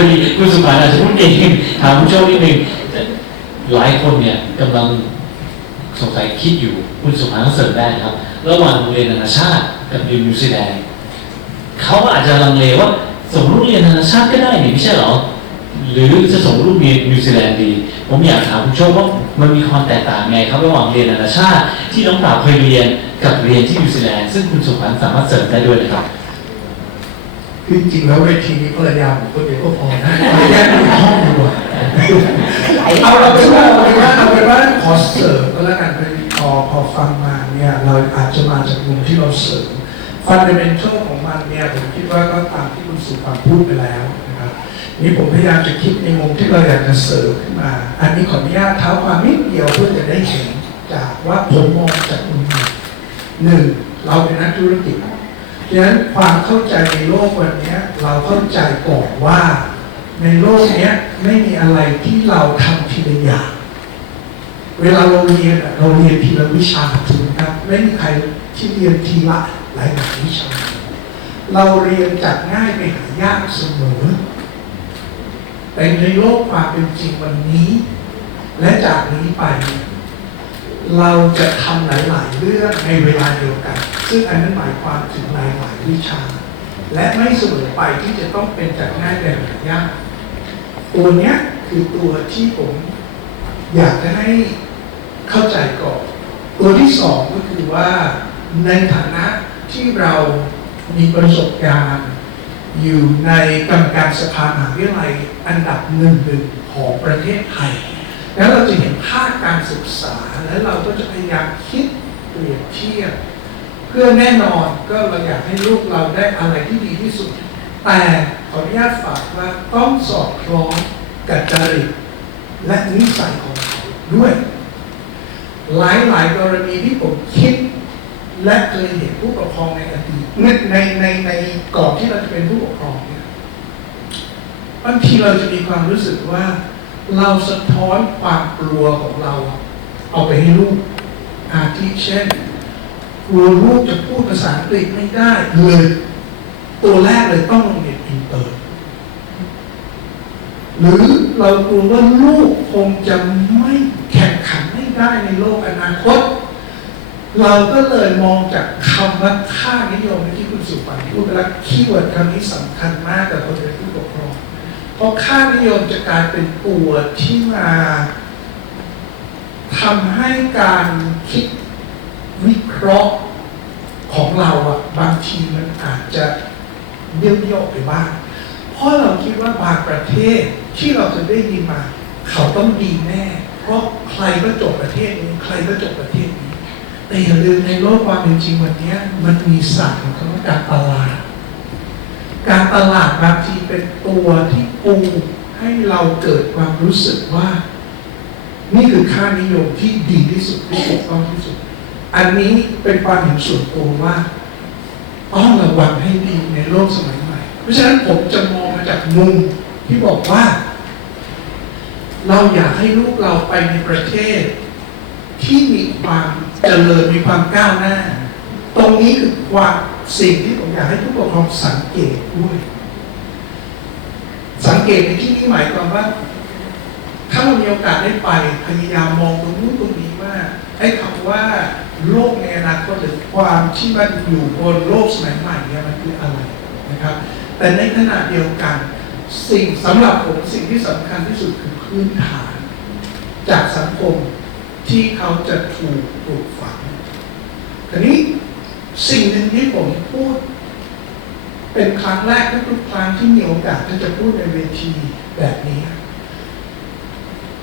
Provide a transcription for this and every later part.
พอดีคุณสุภาอาจจะพูดเองถามคุณโชคนิดหนึ่งหลายคนเนี่ยกำลังสงสัยคิดอยู่คุณสุภาต้องเสริมได้นะครับ ระหว่างโรงเรียนนานาชาติกับเรียนนิวซีแลนด์เขาอาจจะลังเลว่าส่งลูกเรียนนานาชาติก็ได้นี่ไม่ใช่หรอ หรือจะส่งลูกเรียนนิวซีแลนด์ดี ผมอยากถามคุณโชคว่ามันมีความแตกต่างไงครับระหว่างเรียนนานาชาติที่น้องปราบเคยเรียนกับเรียนที่นิวซีแลนด์ซึ่งคุณสุพรรณสามารถเสริมได้ด้วยเลยครับ คือจริงๆแล้วเวทีนี้ภรรยาผมคนเดียวก็พอนะแยกเป็นห้องดีกว่าเอาเราเป็นว่าเอาเป็นว่าเอาเป็นว่าขอเสริมก็แล้วกันพอพอฟังมาเนี่ยเราอาจจะมาจากมุมที่เราเสริมฟันเดเมนทัลของมันเนี่ยผมคิดว่าก็ตามที่คุณสุภาพพูดไปแล้วนะครับนี่ผมพยายามจะคิดในมุมที่เราอยากจะเสริมขึ้นมา อันนี้ขออนุญาตเท้าความนิดเดียวเพื่อจะได้เห็นจากว่าผมมองจากมุมหนึ่งเราเป็นนักธุรกิจ ดังนั้นความเข้าใจในโลกวันนี้เราเข้าใจก่อนว่า ในโลกนี้ไม่มีอะไรที่เราทำทีละอย่างเวลาเราเรียนเราเรียนทีละวิชาถูกไหมครับไม่มีใครที่เรียนทีละหลายหลายวิชา เราเรียนจากง่ายไปหายากเสมอแต่ในโลกความเป็นจริงวันนี้ และจากนี้ไปเนี่ย เราจะทำหลาย ๆ เรื่องในเวลาเดียวกัน ซึ่งอันนั้นหมายความถึงหลาย ๆ วิชา และไม่เสมอไปที่จะต้องเป็นจากง่ายไปหายากตัวเนี้ยคือตัวที่ผมอยากจะให้เข้าใจก่อนตัวที่สองก็คือว่าในฐานะที่เรามีประสบการณ์ อยู่ในกรรมการสภามหาวิทยาลัยอันดับหนึ่งหนึ่งของประเทศไทย แล้วเราจะเห็นภาคการศึกษา และเราก็จะพยายามคิดเปรียบเทียบ เพื่อแน่นอนก็เราอยากให้ลูกเราได้อะไรที่ดีที่สุด แต่ขออนุญาตฝากว่าต้องสอดคล้องกับจริตและนิสัยของเขาด้วย หลายหลายๆกรณีที่ผมคิด และเคยเห็นผู้ปกครองในอดีตในในในในก่อนที่เราจะเป็นผู้ปกครองเนี่ยบางทีเราจะมีความรู้สึกว่า เราสะท้อนความกลัวของเรา เอาไปให้ลูก อาทิเช่นกลัวลูกจะพูดภาษาอังกฤษไม่ได้เลยตัวแรกเลยต้องโรงเรียนอินเตอร์ หรือเรากลัวว่าลูกคงจะไม่แข่งขันไม่ได้ในโลกอนาคต เราก็เลยมองจากคำว่าค่านิยมที่คุณสุปันพูดไปแล้วคีย์เวิร์ดคำนี้สำคัญมากกับคนเป็นผู้ปกครอง เพราะค่านิยมจะกลายเป็นตัวที่มาทำให้การคิดวิเคราะห์ของเราอะบางทีมันอาจจะเบี้ยวเบี้ยวไปบ้าง เพราะเราคิดว่าบางประเทศที่เราจะได้ยินมา เขาต้องดีแน่ เพราะใครก็จบประเทศนี้ใครก็จบประเทศนี้ แต่อย่าลืมในโลกความเป็นจริงวันนี้มันมีศาสตร์ของคำว่าการตลาด การตลาดบางทีเป็นตัวที่ ปูให้เราเกิดความรู้สึกว่า นี่คือค่านิยมที่ดีที่สุดที่ถูกต้องที่สุด อันนี้เป็นความเห็นส่วนตัวว่าต้องระวังให้ดีในโลกสมัยใหม่ เพราะฉะนั้นผมจะมองมาจากมุมที่บอกว่า เราอยากให้ลูกเราไปในประเทศ ที่มีความเจริญมีความก้าวหน้า ตรงนี้คือความสิ่งที่ผมอยากให้ผู้ปกครองสังเกตด้วย งเกตในที่นี้หมายความว่า ถ้าเรามีโอกาสได้ไปพยายามมองตรงนู้นตรงนี้ว่าไอ้คำว่าโลกในอนาคตหรือความที่มันอยู่บนโลกสมัยใหม่เนี่ยมันคืออะไรนะครับ แต่ในขณะเดียวกัน สิ่งสำหรับผมสิ่งที่สำคัญที่สุดคือพื้นฐาน จากสังคมที่เขาจะถูกปลูกฝังทีนี้สิ่งหนึ่งที่ผมพูด เป็นครั้งแรกทุกครั้งที่มีโอกาสที่จะพูดในเวทีแบบนี้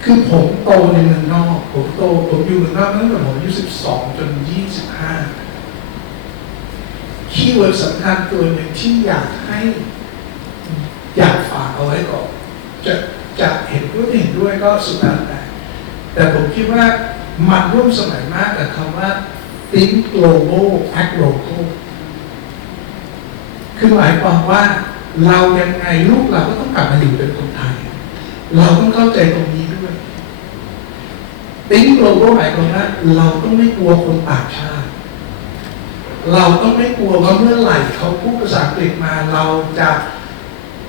คือผมโตในเมืองนอก ผมโตผมอยู่เมืองนอกตั้งแต่ผมอายุ12จน25คีย์เวิร์ดสำคัญตัวหนึ่งที่อยากให้อยากฝากเอาไว้ก่อนจะจะเห็นด้วยเห็นด้วยก็สุดแล้วแต่แต่ผมคิดว่ามันร่วมสมัยมากกับคำว่า think global act local คือหมายความว่าเรายังไงลูกเราก็ต้องกลับมาอยู่เป็นคนไทย เราต้องเข้าใจตรงนี้ด้วย think global หมายความว่าเราต้องไม่กลัวคนต่างชาติ เราต้องไม่กลัวว่าเมื่อไหร่เขาพูดภาษาอังกฤษมาเราจะ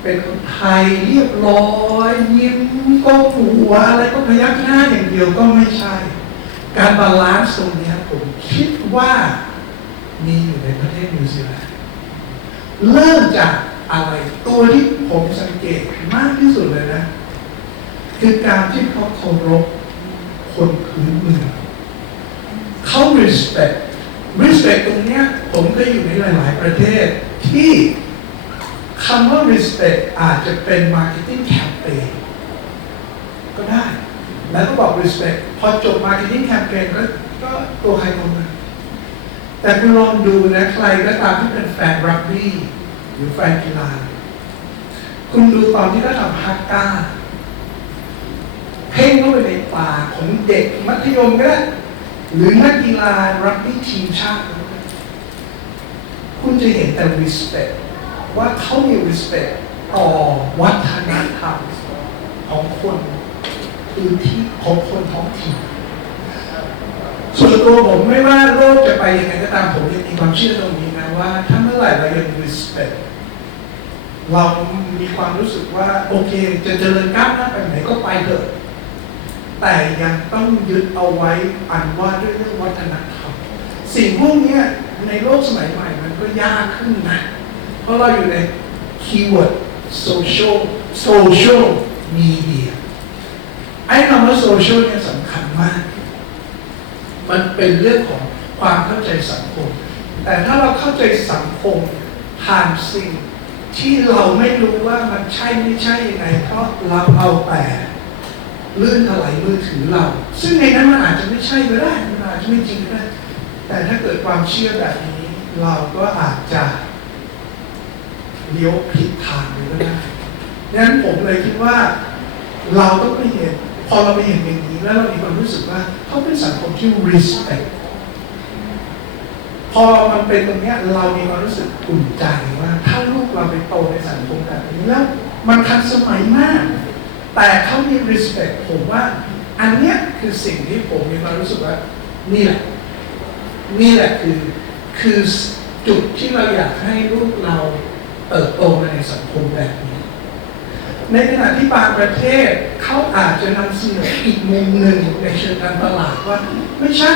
เป็นคนไทยเรียบร้อยยิ้มก็หัวอะไรก็พยักหน้าอย่างเดียวก็ไม่ใช่ การบาลานซ์ตรงนี้ผมคิดว่ามีอยู่ในประเทศนิวซีแลนด์ เริ่มจากอะไรตัวที่ผมสังเกตมากที่สุดเลยนะ คือการที่เขาเคารพคนพื้นเมืองเขา respect respect ตรงเนี้ยผมก็อยู่ในหลาย ๆ ประเทศที่คำว่า respect อาจจะเป็น marketing campaign ก็ได้ แล้วก็บอก respect พอจบ marketing campaign ก็ก็ตัวใครตัวมัน แต่คุณลองดูนะใครก็ตามที่เป็นแฟนรักบี้หรือแฟนกีฬา คุณดูตอนที่เขาทำฮักก้า เพ่งเข้าไปในป่าของเด็กมัธยมก็ได้หรือนักกีฬารักบี้ทีมชาติ คุณจะเห็นแต่ respect ว่าเขามี respect ต่อวัฒนธรรมของคนพื้นที่ของคนท้องถิ่น ส่วนตัวผมไม่ว่าโลกจะไปยังไงก็ตามผมยังมีความเชื่อตรงนี้นะว่าถ้าเมื่อไหร่เรายัง respect เรามีความรู้สึกว่าโอเค จะเจริญก้าวหน้าไปไหนก็ไปเถอะ แต่ยังต้องยึดเอาไว้อันว่าด้วยเรื่องวัฒนธรรมสิ่งพวกนี้ในโลกสมัยใหม่มันก็ยากขึ้นนะ เพราะเราอยู่ในคีย์เวิร์ด social social media ไอ้คำว่า social เนี่ยสำคัญมาก มันเป็นเรื่องของความเข้าใจสังคม แต่ถ้าเราเข้าใจสังคมผ่านสิ่งที่เราไม่รู้ว่ามันใช่ไม่ใช่ยังไงเพราะเราเอาแต่ลื่นถลายมือถือเรา ซึ่งในนั้นมันอาจจะไม่ใช่ก็ได้มันอาจจะไม่จริงก็ได้ แต่ถ้าเกิดความเชื่อแบบนี้ เราก็อาจจะเลี้ยวผิดทางไปก็ได้ดังนั้นผมเลยคิดว่า เราต้องไปเห็น พอเราไปเห็นอย่างนี้แล้วเรามีความรู้สึกว่าเขาเป็นสังคมที่ respect พอมันเป็นตรงนี้เรามีความรู้สึกอุ่นใจว่าถ้าลูกเราไปโตในสังคมแบบนี้แล้ว มันทันสมัยมาก แต่เขามี respect ผมว่า อันเนี้ยคือสิ่งที่ผมมีความรู้สึกว่านี่แหละนี่แหละคือคือจุดที่เราอยากให้ลูกเราเติบโตมาในสังคมแบบนี้ ในขณะที่บางประเทศเขาอาจจะนำเสนออีกมุมหนึ่งในเชิงการตลาดว่า ไม่ใช่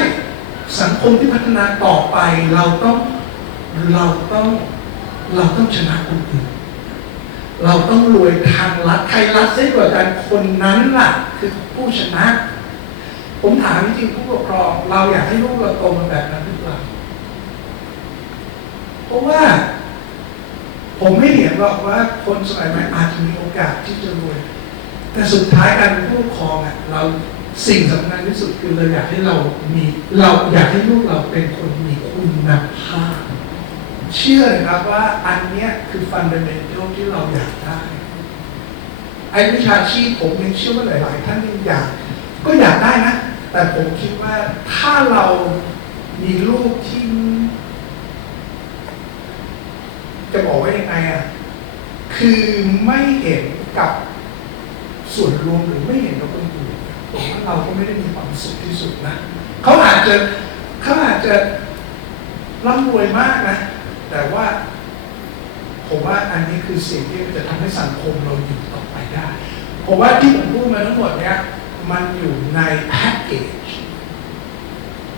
สังคมที่พัฒนาต่อไปเราต้องเราต้องเราต้องชนะคนอื่นเราต้องรวยทางลัดใครลัดได้กว่ากันคนนั้นล่ะ คือผู้ชนะ ผมถามจริงผู้ปกครอง เราอยากให้ลูกเราโตมาแบบนั้นหรือเปล่าเพราะว่า ผมไม่เห็นหรอกว่าคนสมัยใหม่อาจจะมีโอกาสที่จะรวย แต่สุดท้ายการเป็นผู้ปกครองอะเราสิ่งสำคัญที่สุดคือเราอยากให้เรามีเราอยากให้ลูกเราเป็นคนมีคุณภาพเชื่อนะครับว่าอันเนี้ยคือฟันเดเมนทัลที่เราอยากได้ไอ้วิชาชีพผมยังเชื่อว่าหลาย ๆ ท่านยังอยากก็อยากได้นะ แต่ผมคิดว่าถ้าเรามีลูกที่ จะบอกว่ายังไงอะคือไม่เห็นกับส่วนรวมหรือไม่เห็นกับคนอื่นผมว่าเราก็ไม่ได้มีความสุขที่สุดนะเขาอาจจะเขาอาจจะร่ำรวยมากนะ แต่ว่าผมว่าอันนี้คือสิ่งที่จะทำให้สังคมเราอยู่ต่อไปได้ ผมว่าที่ผมพูดมาทั้งหมดเนี้ยมันอยู่ในแพ็กเกจ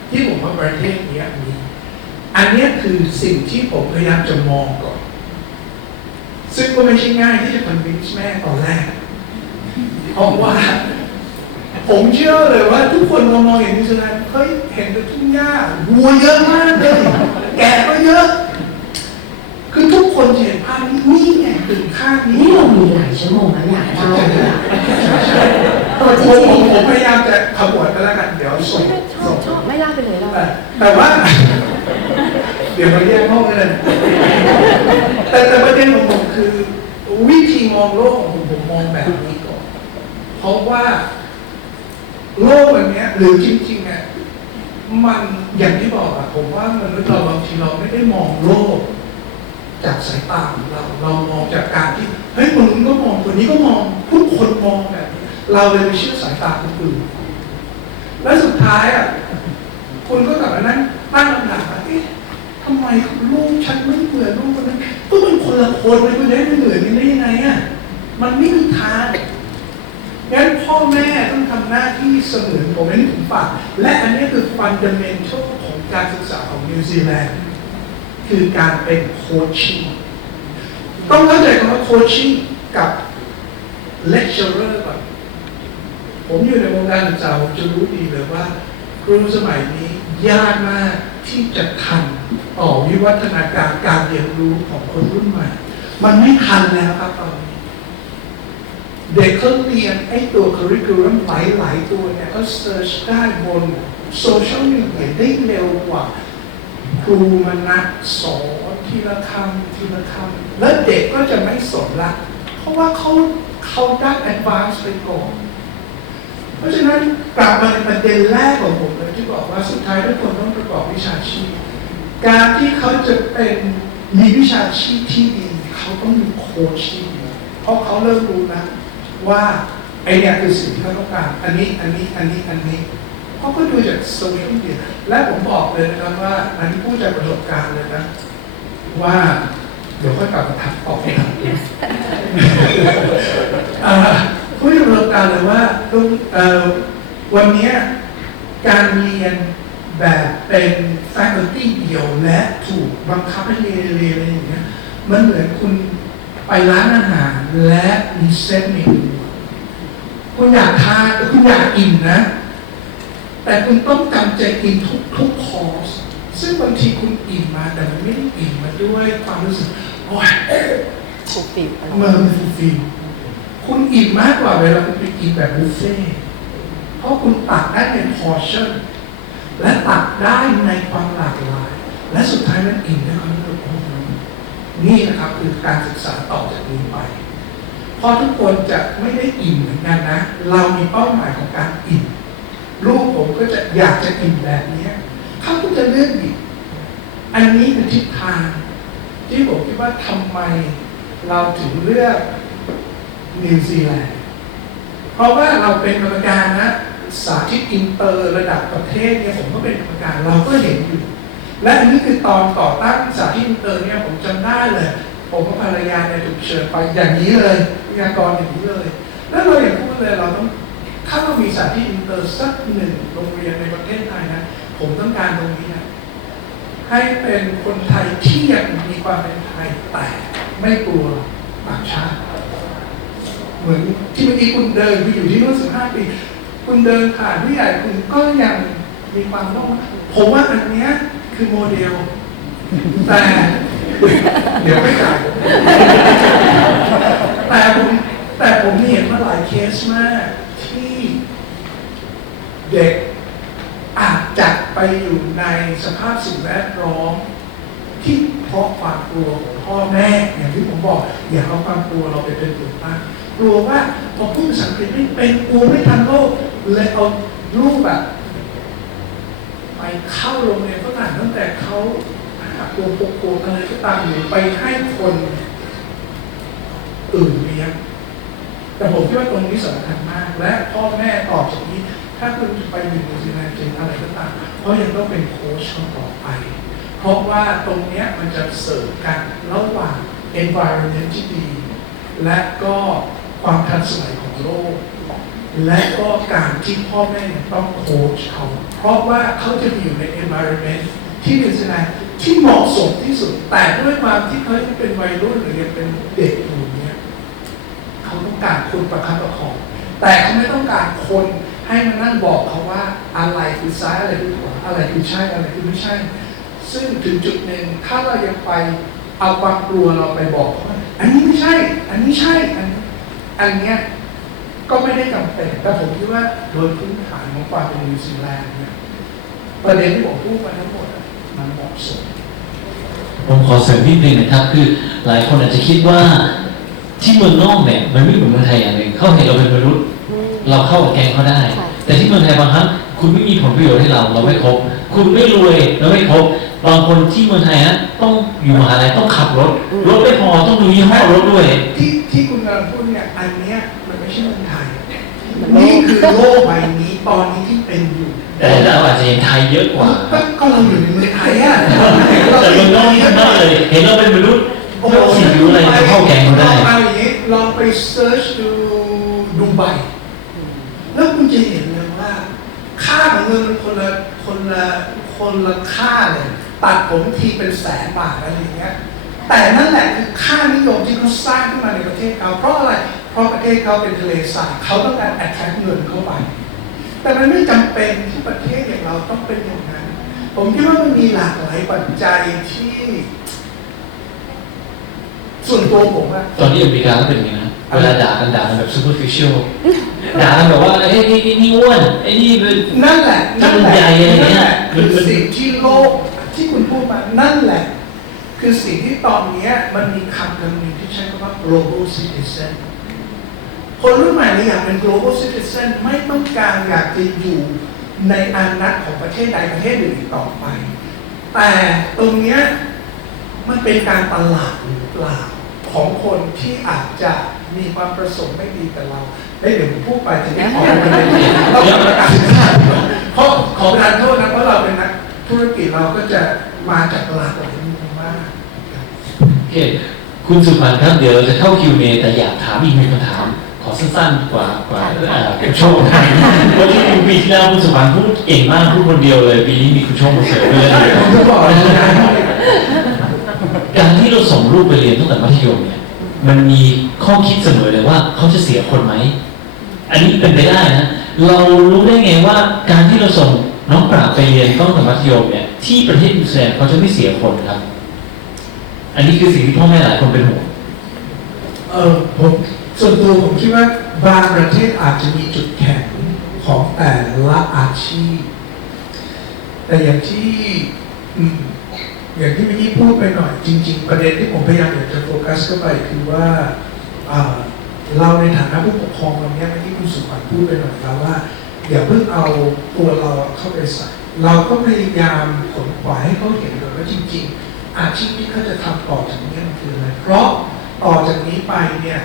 ที่ผมว่าประเทศเนี้ยมี อันเนี้ยคือสิ่งที่ผมพยายามจะมองก่อน ซึ่งก็ไม่ใช่ง่ายที่จะคอนวินส์แม่ตอนแรก เพราะว่า ผมเชื่อเลยว่า ทุกคนมามองอย่างนิวซีแลนด์เฮ้ยเห็นแต่ทุ่งหญ้าวัวเยอะมากเลย แกะก็เยอะ คือทุกคนจะเห็นภาพนี้นี่ไงถึงข้างนี้นี่เรามีหลายชั่วโมงแล้วอยากเล่าเลยอะเออจผมผริมงผมพยายามจะขบวนกันแล้วกันเดี๋ยวส่งๆชอส่บงชอบไม่เล่าไปเลยเล่าแต่แต่ว่า เดี๋ยวเราแยกห้องกันเลยแต่แต่ประเด็นของผมคือ วิธีม องโลกของผมผมมองแบบนี้ก่อนเพราะว่า โลกแบบนี้หรือจริงๆอะมันอย่างที่บอกอะผมว่ามนุษย์เราบางทีเราไม่ได้มองโลก จากสายตาของเรา เรามองจากการที่เฮ้ยคนนู้นก็มองคนนี้ก็มองทุกคนมองแบบนี้เราเลยไปเชื่อสายตาคนอื่นและสุดท้ายอะคุณก็กลับมานั่งตั้งคำถามว่าเอ๊ะทำไมลูกฉันไม่เหมือนลูกคนนั้นก็มันคนละคนเลยมันจะได้ไม่เหมือนกันได้ยังไงอะ มันไม่มีทางงั้นพ่อแม่ต้องทำหน้าที่เสมือนผมอันนี้ผมฝากและอันนี้คือฟันเดเมนทัลของการศึกษาของนิวซีแลนด์คือการเป็นโคชชิ่งต้องเข้าใจคำว่าโคชชิ่งกับเลคเชอร์ก่อนผมอยู่ในวงการศึกษาผมจะรู้ดีเลยว่า ครูสมัยนี้ยากมากที่จะทันต่อวิวัฒนาการการเรียนรู้ของคนรุ่นใหม่ มันไม่ทันแล้วครับตอนนี้ เด็กเขาเรียนไอ้ตัวคริ c ูลัมหลายๆตัวเนี่ยเขาเซิร์ชได้บนโซเชียลมีเดียได้เร็วกว่าครูมานัดสอนทีละคำทีละคำแล้วเด็กก็จะไม่สนละเพราะว่าเขาเขาได้แอดวานซ์ไปก่อนเพราะฉะนั้นกลับมาในประเด็นแรกของผมเลยที่บอกว่าสุดท้ายทุกคนต้องประกอบวิชาชีพ การที่เขาจะเป็นมีวิชาชีพที่ดี เขาต้องมีโค้ชที่ดีเพราะเขาเริ่มรู้นะว่ ว่าไอเนี่ยคือสิ่งที่เขาต้องการ อันนี้อันนี้อันนี้อันนี้เขาก็ดูจากโซเชียลมีเดียและผมบอกเลยนะครับว่าอันนี้พูดจากประสบการณ์เลยนะ ว่าเดี๋ยวค่อยกลับมาทักตอบไปทางอื่นอ่าพูดถึงประสบการณ์เลยว่าตรงเอ่อวันนี้การเรียนแบบเป็น faculty เดียวและถูกบังคับให้เรียนเรียนอะไรอย่างเงี้ยมันเหมือนคุณ ไปร้านอาหารและมีเซตเมนูคุณอยากทานคุณอยากอิ่มนะ แต่คุณต้องจำใจกินทุกทุกคอร์สซึ่งบางทีคุณอิ่มมาแต่มันไม่ได้อิ่มมาด้วยความรู้สึกโอ้ยถูกปิดอะไรเมื่อมันฟูลฟิลคุณอิ่มมากกว่าเวลาคุณไปกินแบบบุฟเฟ่ต์เพราะคุณตักได้เป็นพอร์ชั่นและตักได้ในความหลากหลาย และสุดท้ายมันอิ่มด้วยความรู้สึกโอ้โห นี่นะครับคือการศึกษาต่อจากนี้ไป เพราะทุกคนจะไม่ได้อิ่มเหมือนกันนะ เรามีเป้าหมายของการอิ่มลูกผมก็จะอยากจะอิ่มแบบนี้เขาก็จะเลือกอิ่มอันนี้เป็นทิศทางที่ผมคิดว่าทำไมเราถึงเลือกนิวซีแลนด์เพราะว่าเราเป็นกรรมการนะสาธิตอินเตอร์ระดับประเทศเนี่ยผมก็เป็นกรรมการเราก็เห็นอยู่ และอันนี้คือตอนก่อตั้งสาธิตเตอร์เนี่ยผมจำได้เลย ผมกับภรรยาเนี่ยถูกเชิญไปอย่างนี้เลยวิทยากรอย่างนี้เลย แล้วเราอย่างพูดเลยเราต้องถ้าเรามีสาธิตอินเตอร์สักหนึ่งโรงเรียนในประเทศไทยนะ ผมต้องการตรงนี้นะให้เป็นคนไทยที่ยังมีความเป็นไทยแต่ไม่กลัวต่างชาติเหมือนที่เมื่อกี้คุณเดินไปอยู่ที่นู่นสิบห้าปี คุณเดินผ่านผู้ใหญ่คุณก็ยังมีความต้องผมว่าอันเนี้ย คือโมเดล แต่ เดี๋ยวไม่จ่ายแต่ผมแต่ผมเห็นมาหลายเคสมาก ที่เด็กอาจจะไปอยู่ในสภาพสิ่งแวดล้อมที่เพราะความกลัวของพ่อแม่อย่างที่ผมบอก อย่าเอาความกลัวเราไปเป็นตัวตั้งกลัวว่าพอพูดภาษาอังกฤษไม่เป็นกลัวไม่ทันโลกเลยเอาลูกแบบไปเข้าโรงเรียน ฝรั่งตั้งแต่เขาหาตัวปกโกอะไรก็ตามหรือไปให้คนอื่นเลี้ยงแต่ผมคิดว่าตรงนี้สำคัญมาก และพ่อแม่ตอบจากนี้ ถ้าคุณไปอยู่นิวซีแลนด์จริงอะไรก็ตามเพราะยังต้องเป็นโค้ชต่อไป เพราะว่าตรงนี้มันจะเสริมกันระหว่าง environment ที่ดี และก็ความทันสมัยของโลก และก็การที่พ่อแม่ต้องโค้ชเขา ราะว่าเขาจะมีอยู่ใน environment ที่นิวซีแลนด์ที่เหมาะสมที่สุด แต่ด้วยความที่เขายังเป็นวัยรุ่นหรือยังเป็นเด็กอยู่เนี่ยเขาต้องการคนประคับประคอง แต่เขาไม่ต้องการคนให้มานั่งบอกเขาว่าอะไรคือซ้ายอะไรคือขวาอะไรคือใช่อะไรคือไม่ใช่ ซึ่งถึงจุดหนึ่งถ้าเรายังไปเอาความกลัวเราไปบอกเขาว่าอันนี้ไม่ใช่ อันนี้ใช่ อันนี้อันเนี้ยก็ไม่ได้จำเป็นแต่ผมคิดว่าโดยพื้นฐานของความเป็นนิวซีแลนด์เนี่ย ประเด็นที่ผมพูดมาทั้งหมดอะมันเหมาะสมผมขอเสริมนิดนึงนะครับ คือหลายคนอาจจะคิดว่าที่เมืองนอกเนี่ยมันไม่เหมือนเมืองไทยอย่างหนึ่งเขาเห็นเราเป็นมนุษย์ เราเข้ากับแกงเขาได้ค่ะแต่ที่เมืองไทยบางครั้งคุณไม่มีผลประโยชน์ให้เราเราไม่ครบ คุณไม่รวยเราไม่ครบบางคนที่เมืองไทยฮะต้องอยู่มหาลัยต้องขับรถรถไม่พอต้องดูยี่ห้อรถด้วย ที่ที่คุณกำลังพูดเนี่ยอันเนี้ยมันไม่ใช่เมืองไทยนี่คือโลกใบนี้ตอนนี้ที่เป็นอยู่ด แต่เราอาจจะเห็นไทยเยอะกว่าก็ก็เราอยู่ในเมืองไทยอะแต่เมืองนอกนี่ทำได้เลย เห็นเราเป็นมนุษย์ไม่ต้องสิ่งรู้อะไรจะเข้าแกงเขาได้ลองเอาอย่างนี้ลองไปเซิร์ชดูดูไบแล้วคุณจะเห็นเลยว่า ค่าของเงินมันคนละคนละคนละค่าเลยตัดผมทีเป็นแสนบาทอะไรอย่างเงี้ยแต่นั่นแหละคือค่านิยมที่เขาสร้างขึ้นมาในประเทศเขาเพราะอะไร เพราะประเทศเขาเป็นทะเลทรายเขาต้องการ attract เงินเข้าไป แต่มันไม่จำเป็นที่ประเทศอย่างเราต้องเป็นอย่างนั้น ผมคิดว่ามันมีหลากหลายปัจจัยที่ ส่วนตัวผมอะตอนที่อเมริกาก็เป็นอย่างนี้นะเวลาด่ากันด่ากันแบบ superficial ด่ากันแบบว่าเฮ้ยนี่นี่นี่อ้วนไอ้นี่เป็นนั่นแหละนั่นแหละจมูกใหญ่อะไรเงี้ยนั่นแหละคือมันสิ่งที่โลกที่คุณพูดมานั่นแหละ คือสิ่งที่ตอนเนี้ยมันมีคำคำหนึ่งที่ใช้คำว่า global citizen คนรุ่นใหม่เนี่ยอยากเป็น global citizen ไม่ต้องการอยากจะอยู่ในอานัตของประเทศใดประเทศหนึ่งต่อไป แต่ตรงเนี้ยมันเป็นการตลาดหรือเปล่าของคนที่อาจจะมีความประสงค์ไม่ดีกับเราเอ้เดี๋ยวผมพูดไปจะไม่ขอไม่ได้ต้องประกาศเพราะขอประทานโทษนะเพราะเราเป็นนักธุรกิจเราก็จะมาจากตลาดหลายมุมมากโอเคคุณสุพันธ์ครับเดี๋ยวจะเข้า Q&A แต่อยากถามอีกหนึ่งคำถาม สั้นๆกว่ากว่าเอ่อคุณโชคนะวันที่ปีที่แล้วคุณสุพันธ์พูดเก่งมากพูดคนเดียวเลยปีนี้มีคุณโชคมาเสริมด้วยผมจะบอกเลยนะการที่เราส่งลูกไปเรียนตั้งแต่มัธยมเนี่ยมันมีข้อคิดเสมอเลยว่าเขาจะเสียคนไหมอันนี้เป็นไปได้นะเรารู้ได้ไงว่าการที่เราส่งน้องปราบไปเรียนตั้งแต่มัธยมเนี่ยที่ประเทศนิวซีแลนด์เขาจะไม่เสียคนครับ อันนี้คือสิ่งที่พ่อแม่หลายคนเป็นห่วงเออผม ส่วนตัวผมคิดว่าบางประเทศอาจจะมีจุดแข็งของแต่ละอาชีพ แต่อย่างที่อย่างที่เมื่อกี้พูดไปหน่อย จริง ๆ ประเด็นที่ผมพยายามอยากจะโฟกัสเข้าไปคือว่าเราในฐานะผู้ปกครองวันนี้เมื่อกี้คุณสุขวัญพูดไปหน่อยแล้วว่า อย่าเพิ่งเอาตัวเราเข้าไปใส่เราก็พยายามขนขวายให้เขาเห็นเลยว่าจริง ๆ อาชีพที่เขาจะทำต่อจากนี้มันคืออะไรเพราะต่อจากนี้ไปเนี่ย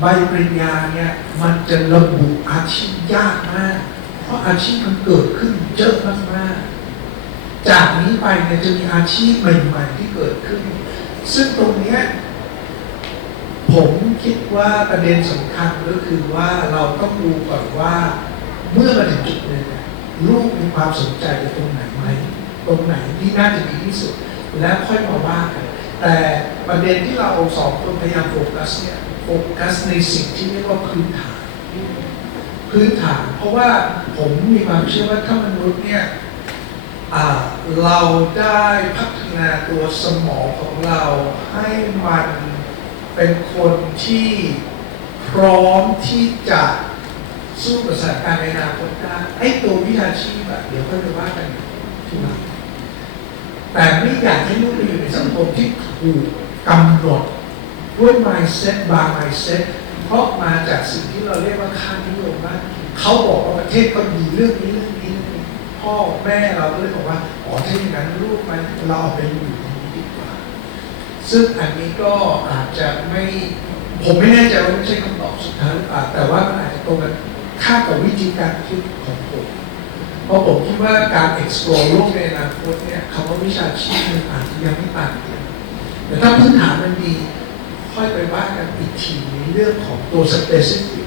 ใบปริญญาเนี่ยมันจะระบุอาชีพยากมาก เพราะอาชีพมันเกิดขึ้นเยอะมากๆ จากนี้ไปเนี่ยจะมีอาชีพใหม่ๆที่เกิดขึ้น ซึ่งตรงเนี้ยผมคิดว่าประเด็นสำคัญก็คือว่าเราต้องดูก่อนว่าเมื่อมาถึงจุดหนึ่งเนี่ยลูกมีความสนใจในตรงไหนไหมตรงไหนที่น่าจะดีที่สุด แล้วค่อยมาว่ากันแต่ประเด็นที่เราสองคนพยายามโฟกัสเนี่ย โฟกัสในสิ่งที่เรียกว่าพื้นฐานพื้นฐาน เพราะว่าผมมีความเชื่อว่าถ้ามนุษย์เนี่ยเราได้พัฒนาตัวสมองของเราให้มันเป็นคนที่พร้อมที่จะสู้กับสถานการณ์ในอนาคตได้ไอ้ตัววิชาชีพแบบเดี๋ยวก็จะว่ากันทีหลังแต่ไม่อยากให้ลูกไปอยู่ในสังคมที่ถูกกำหนด ด้วย mindset บาง mindset เพราะมาจากสิ่งที่เราเรียกว่าค่านิยมว่าเขาบอกว่าประเทศก็ดีเรื่องนี้เรื่องนี้พ่อแม่เราก็เลยบอกว่าอ๋อถ้าอย่างนั้นลูกมันเราเอาไปอยู่ตรงนี้ดีกว่า ซึ่งอันนี้ก็อาจจะไม่ผมไม่แน่ใจว่าไม่ใช่คำตอบสุดท้ายหรือเปล่าแต่ว่ามันอาจจะตรงกันข้ากับวิธีการคิดของผมเพราะผมคิดว่าการ explore โลกในอนาคตเนี่ยคำว่าวิชาชีพมันอาจจะยังไม่ต่างกันแต่ถ้าพื้นฐานมันดี ค่อยไปว่ากันอีกทีในเรื่องของตัว specific